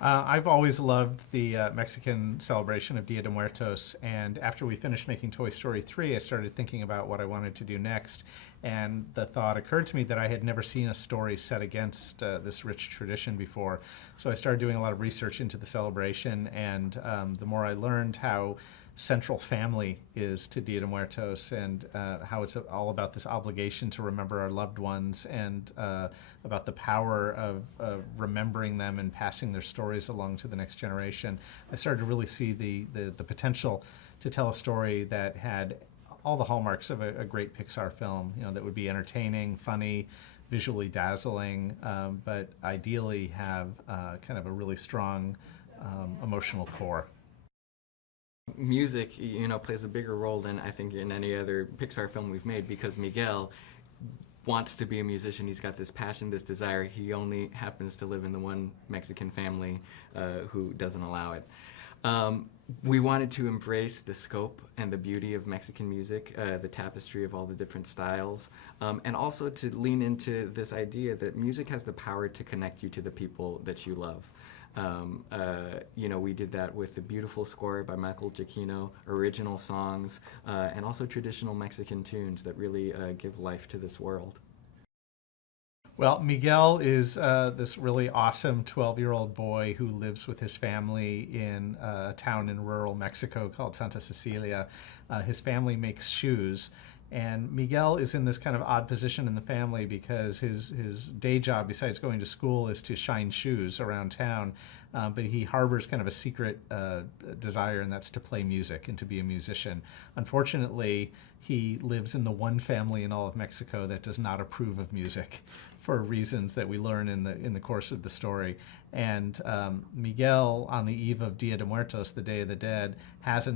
I've always loved the Mexican celebration of Dia de Muertos, and after we finished making Toy Story 3, I started thinking about what I wanted to do next, and the thought occurred to me that I had never seen a story set against this rich tradition before. So I started doing a lot of research into the celebration, and the more I learned how central family is to Dia de Muertos, and how it's all about this obligation to remember our loved ones, and about the power of remembering them and passing their stories along to the next generation. I started to really see the potential to tell a story that had all the hallmarks of a great Pixar film, that would be entertaining, funny, visually dazzling, but ideally have kind of a really strong emotional core. Music, plays a bigger role than I think in any other Pixar film we've made, because Miguel wants to be a musician. He's got this passion, this desire. He only happens to live in the one Mexican family who doesn't allow it. We wanted to embrace the scope and the beauty of Mexican music, the tapestry of all the different styles, and also to lean into this idea that music has the power to connect you to the people that you love. We did that with the beautiful score by Michael Giacchino, original songs, and also traditional Mexican tunes that really give life to this world. Well, Miguel is this really awesome 12-year-old boy who lives with his family in a town in rural Mexico called Santa Cecilia. His family makes shoes, and Miguel is in this kind of odd position in the family because his day job, besides going to school, is to shine shoes around town. But he harbors kind of a secret desire, and that's to play music and to be a musician. Unfortunately, he lives in the one family in all of Mexico that does not approve of music, for reasons that we learn in the course of the story. And Miguel, on the eve of Dia de Muertos, the Day of the Dead, has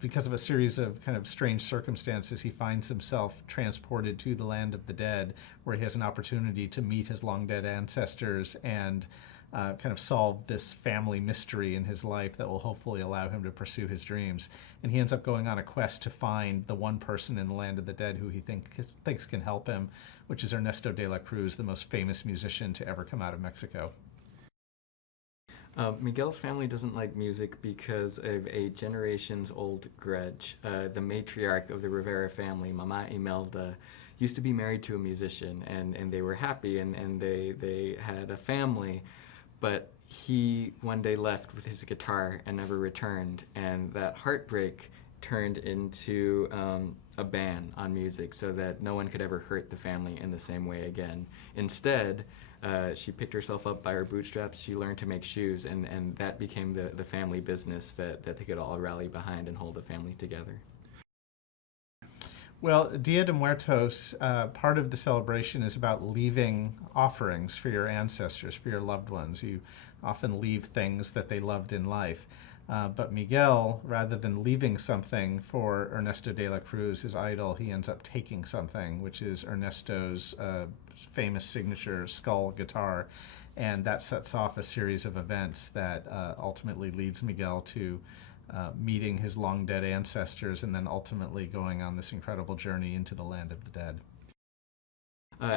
because of a series of kind of strange circumstances, he finds himself transported to the land of the dead, where he has an opportunity to meet his long dead ancestors and kind of solve this family mystery in his life that will hopefully allow him to pursue his dreams. And he ends up going on a quest to find the one person in the land of the dead who he thinks can help him, which is Ernesto de la Cruz, the most famous musician to ever come out of Mexico. Miguel's family doesn't like music because of a generations-old grudge. The matriarch of the Rivera family, Mama Imelda, used to be married to a musician, and they were happy, and they had a family, but he one day left with his guitar and never returned, and that heartbreak turned into a ban on music so that no one could ever hurt the family in the same way again. Instead, she picked herself up by her bootstraps. She learned to make shoes, and that became the family business that they could all rally behind and hold the family together. Well, Dia de Muertos, part of the celebration is about leaving offerings for your ancestors, for your loved ones. You often leave things that they loved in life. But Miguel, rather than leaving something for Ernesto de la Cruz, his idol, he ends up taking something, which is Ernesto's famous signature skull guitar. And that sets off a series of events that ultimately leads Miguel to meeting his long-dead ancestors, and then ultimately going on this incredible journey into the land of the dead.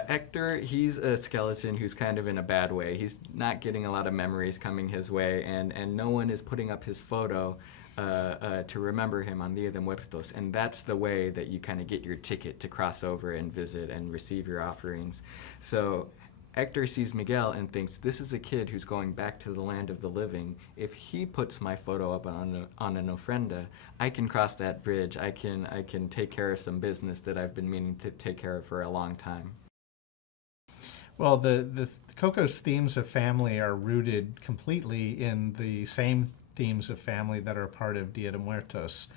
Hector, he's a skeleton who's kind of in a bad way. He's not getting a lot of memories coming his way, and no one is putting up his photo to remember him on Dia de Muertos, and that's the way that you kind of get your ticket to cross over and visit and receive your offerings. So Hector sees Miguel and thinks, this is a kid who's going back to the land of the living. If he puts my photo up on an ofrenda, I can cross that bridge. I can take care of some business that I've been meaning to take care of for a long time. Well, the Coco's themes of family are rooted completely in the same themes of family that are part of Dia de Muertos.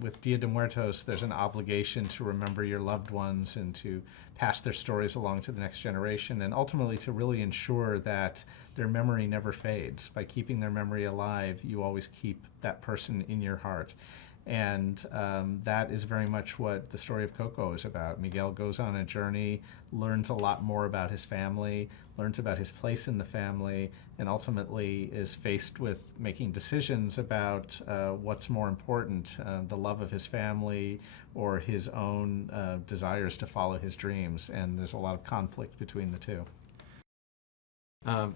With Dia de Muertos, there's an obligation to remember your loved ones and to pass their stories along to the next generation, and ultimately to really ensure that their memory never fades. By keeping their memory alive, you always keep that person in your heart. And that is very much what the story of Coco is about. Miguel goes on a journey, learns a lot more about his family, learns about his place in the family, and ultimately is faced with making decisions about what's more important, the love of his family or his own desires to follow his dreams. And there's a lot of conflict between the two.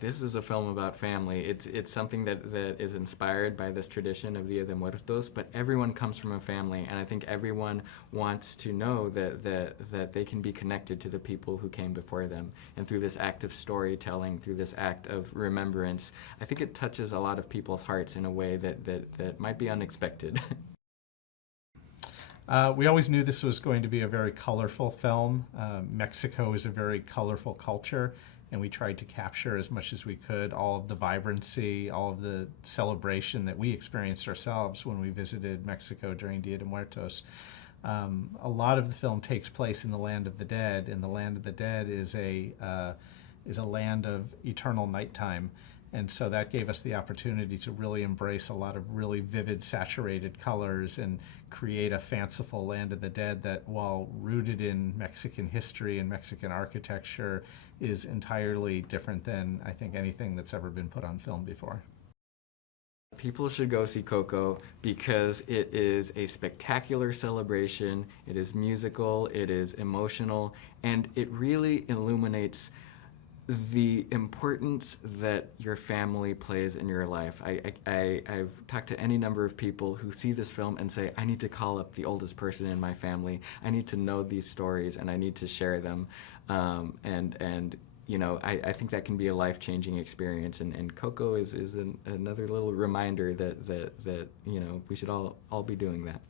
This is a film about family. It's something that is inspired by this tradition of Dia de Muertos, but everyone comes from a family, and I think everyone wants to know that they can be connected to the people who came before them. And through this act of storytelling, through this act of remembrance, I think it touches a lot of people's hearts in a way that might be unexpected. We always knew this was going to be a very colorful film. Mexico is a very colorful culture, and we tried to capture as much as we could all of the vibrancy, all of the celebration that we experienced ourselves when we visited Mexico during Dia de Muertos. A lot of the film takes place in the Land of the Dead, and the Land of the Dead is a land of eternal nighttime. And so that gave us the opportunity to really embrace a lot of really vivid, saturated colors and create a fanciful Land of the Dead that, while rooted in Mexican history and Mexican architecture, is entirely different than, I think, anything that's ever been put on film before. People should go see Coco because it is a spectacular celebration, it is musical, it is emotional, and it really illuminates the importance that your family plays in your life. I've talked to any number of people who see this film and say, I need to call up the oldest person in my family. I need to know these stories and I need to share them. And you know, I think that can be a life-changing experience. And Coco is another little reminder that you know, we should all be doing that.